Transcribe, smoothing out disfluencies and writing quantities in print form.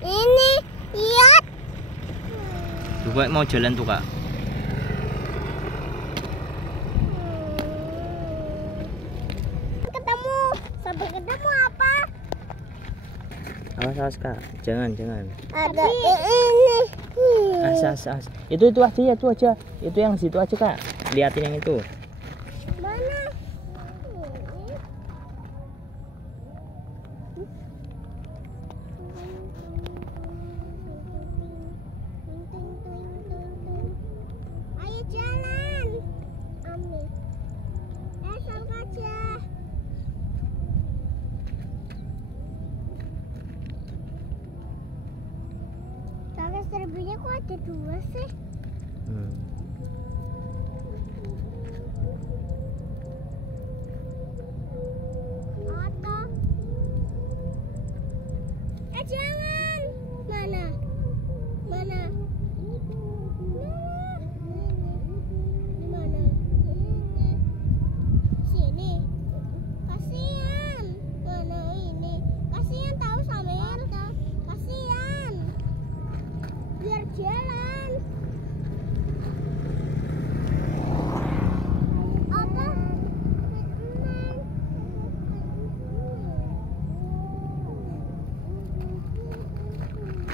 Ini lihat. Coba mau jalan tuh Kak. Ketemu. Sampai ketemu apa? Awas Kak, jangan. Ada ini. As. Itu aja ya, itu aja. Itu yang situ aja Kak. Liatin yang itu. Mana? Ayo jalan. Ami. Sama aja. Kakak serbinya kok ada 2 sih? Jangan. Mana? Mana? Sini. Kasihan. Mana ini? Kasihan tahu Samir. Kasihan. Biar jalan.